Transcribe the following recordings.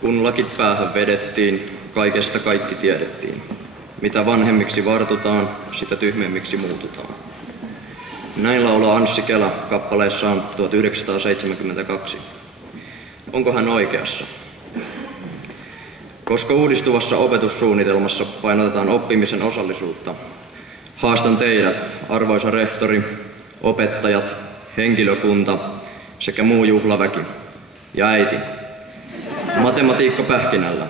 Kun lakit päähän vedettiin, kaikesta kaikki tiedettiin. Mitä vanhemmiksi vartutaan, sitä tyhmemmiksi muututaan. Näin laulaa Anssi Kela kappaleessaan 1972. Onko hän oikeassa? Koska uudistuvassa opetussuunnitelmassa painotetaan oppimisen osallisuutta, haastan teidät, arvoisa rehtori, opettajat, henkilökunta sekä muu juhlaväki ja äiti. Matematiikka pähkinällä.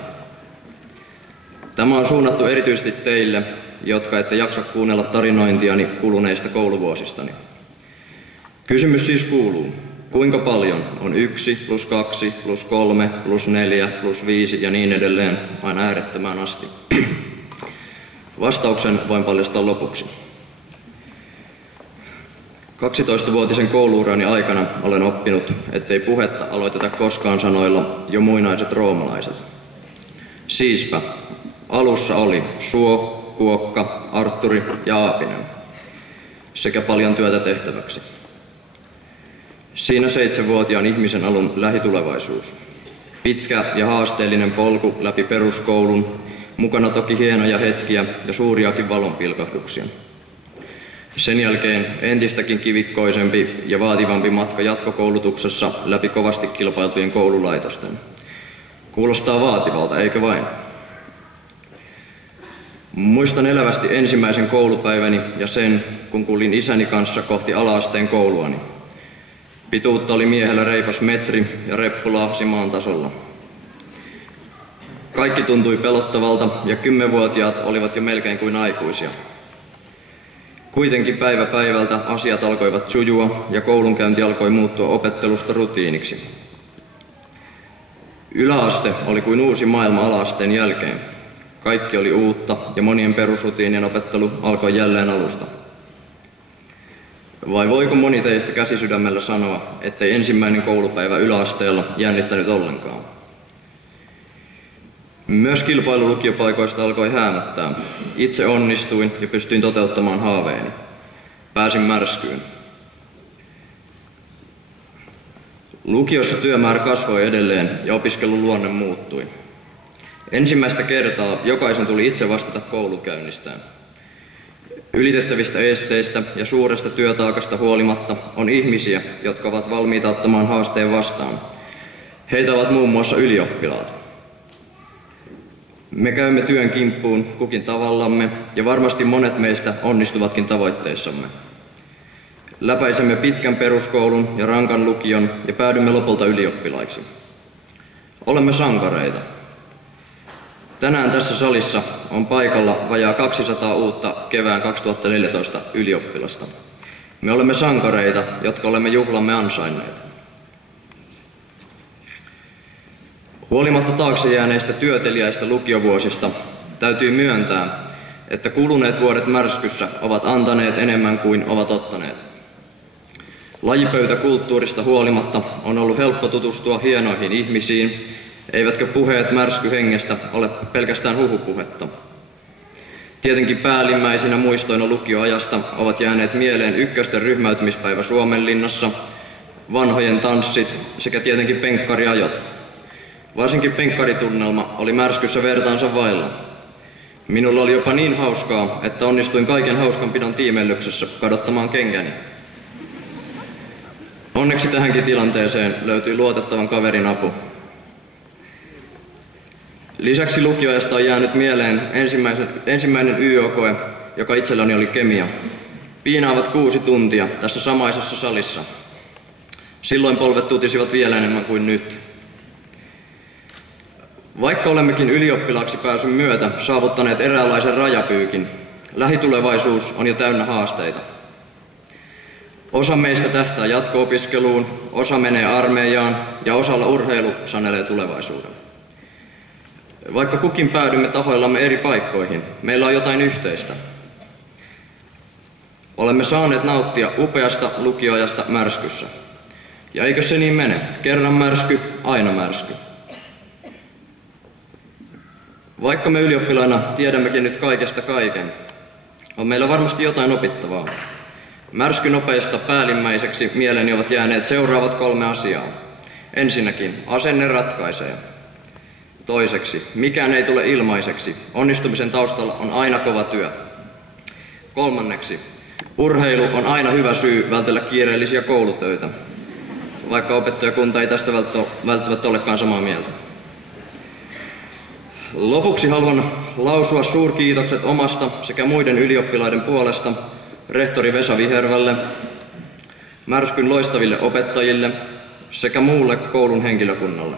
Tämä on suunnattu erityisesti teille, jotka ette jaksa kuunnella tarinointiani kuluneista kouluvuosistani. Kysymys siis kuuluu, kuinka paljon on 1 plus 2 plus 3 plus 4 plus 5 ja niin edelleen aina äärettömään asti? Vastauksen voin paljastaa lopuksi. 12-vuotisen kouluurani aikana olen oppinut, ettei puhetta aloiteta koskaan sanoilla jo muinaiset roomalaiset. Siispä, alussa oli Suo, Kuokka, Artturi ja Aapinen sekä paljon työtä tehtäväksi. Siinä 7-vuotiaan ihmisen alun lähitulevaisuus. Pitkä ja haasteellinen polku läpi peruskoulun, mukana toki hienoja hetkiä ja suuriakin valonpilkahduksia. Sen jälkeen entistäkin kivikkoisempi ja vaativampi matka jatkokoulutuksessa läpi kovasti kilpailtujen koululaitosten. Kuulostaa vaativalta, eikö vain? Muistan elävästi ensimmäisen koulupäiväni ja sen, kun kuljin isäni kanssa kohti ala-asteen kouluani. Pituutta oli miehellä reipas metri ja reppu laahsi maan tasolla. Kaikki tuntui pelottavalta ja 10-vuotiaat olivat jo melkein kuin aikuisia. Kuitenkin päivä päivältä asiat alkoivat sujua ja koulunkäynti alkoi muuttua opettelusta rutiiniksi. Yläaste oli kuin uusi maailma ala-asteen jälkeen. Kaikki oli uutta ja monien perusrutiinien opettelu alkoi jälleen alusta. Vai voiko moni teistä käsisydämellä sanoa, ettei ensimmäinen koulupäivä yläasteella jännittänyt ollenkaan? Myös kilpailu lukiopaikoista alkoi häämöttää. Itse onnistuin ja pystyin toteuttamaan haaveeni. Pääsin Märskyyn. Lukiossa työmäärä kasvoi edelleen ja opiskelun luonne muuttui. Ensimmäistä kertaa jokaisen tuli itse vastata koulukäynnistään. Ylitettävistä esteistä ja suuresta työtaakasta huolimatta on ihmisiä, jotka ovat valmiita ottamaan haasteen vastaan. Heitä ovat muun muassa ylioppilaat. Me käymme työn kimppuun kukin tavallamme ja varmasti monet meistä onnistuvatkin tavoitteissamme. Läpäisemme pitkän peruskoulun ja rankan lukion ja päädymme lopulta ylioppilaiksi. Olemme sankareita. Tänään tässä salissa on paikalla vajaa 200 uutta kevään 2014 ylioppilasta. Me olemme sankareita, jotka olemme juhlamme ansainneet. Huolimatta taakse jääneistä työteliäistä lukiovuosista täytyy myöntää, että kuluneet vuodet Märskyssä ovat antaneet enemmän kuin ovat ottaneet. Lajipöytäkulttuurista huolimatta on ollut helppo tutustua hienoihin ihmisiin, eivätkä puheet märskyhengestä ole pelkästään huhupuhetta. Tietenkin päällimmäisinä muistoina lukioajasta ovat jääneet mieleen ykkösten ryhmäytymispäivä Suomenlinnassa, vanhojen tanssit sekä tietenkin penkkariajot. Varsinkin penkkaritunnelma oli Märskyssä vertaansa vailla. Minulla oli jopa niin hauskaa, että onnistuin kaiken hauskanpidon tiimellyksessä kadottamaan kenkäni. Onneksi tähänkin tilanteeseen löytyi luotettavan kaverin apu. Lisäksi lukioajasta on jäänyt mieleen ensimmäinen YO-koe, joka itselläni oli kemia. Piinaavat 6 tuntia tässä samaisessa salissa. Silloin polvet tutisivat vielä enemmän kuin nyt. Vaikka olemmekin ylioppilaaksi pääsyn myötä saavuttaneet eräänlaisen rajapyykin, lähitulevaisuus on jo täynnä haasteita. Osa meistä tähtää jatko-opiskeluun, osa menee armeijaan ja osalla urheilu sanelee tulevaisuuden. Vaikka kukin päädymme tahoillamme eri paikkoihin, meillä on jotain yhteistä. Olemme saaneet nauttia upeasta lukioajasta Märskyssä. Ja eikö se niin mene? Kerran Märsky, aina Märsky. Vaikka me ylioppilaina tiedämmekin nyt kaikesta kaiken, on meillä varmasti jotain opittavaa. Märskynopeista päällimmäiseksi mieleeni ovat jääneet seuraavat 3 asiaa. Ensinnäkin, asenne ratkaisee. Toiseksi, mikään ei tule ilmaiseksi. Onnistumisen taustalla on aina kova työ. Kolmanneksi, urheilu on aina hyvä syy vältellä kiireellisiä koulutöitä, vaikka opettajakunta ei tästä välttämättä olekaan samaa mieltä. Lopuksi haluan lausua suurkiitokset omasta sekä muiden ylioppilaiden puolesta rehtori Vesa Vihervälle, Märskyn loistaville opettajille sekä muulle koulun henkilökunnalle.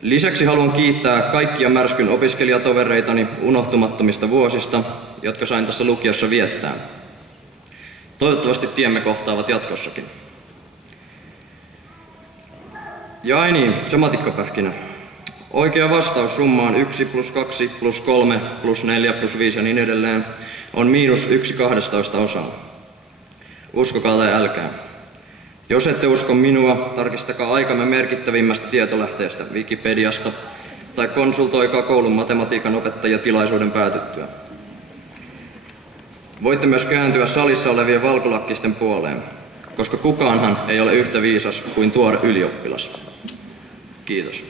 Lisäksi haluan kiittää kaikkia Märskyn opiskelijatovereitani unohtumattomista vuosista, jotka sain tässä lukiossa viettää. Toivottavasti tiemme kohtaavat jatkossakin. Ja ai niin, se matikkapähkinä. Oikea vastaus summaan 1 + 2 + 3 + 4 + 5 ja niin edelleen on -1/12. Uskokaa tai älkää. Jos ette usko minua, tarkistakaa aikamme merkittävimmästä tietolähteestä Wikipediasta tai konsultoikaa koulun matematiikan opettajia tilaisuuden päätyttyä. Voitte myös kääntyä salissa olevien valkolakkisten puoleen, koska kukaanhan ei ole yhtä viisas kuin tuore ylioppilas. Kiitos.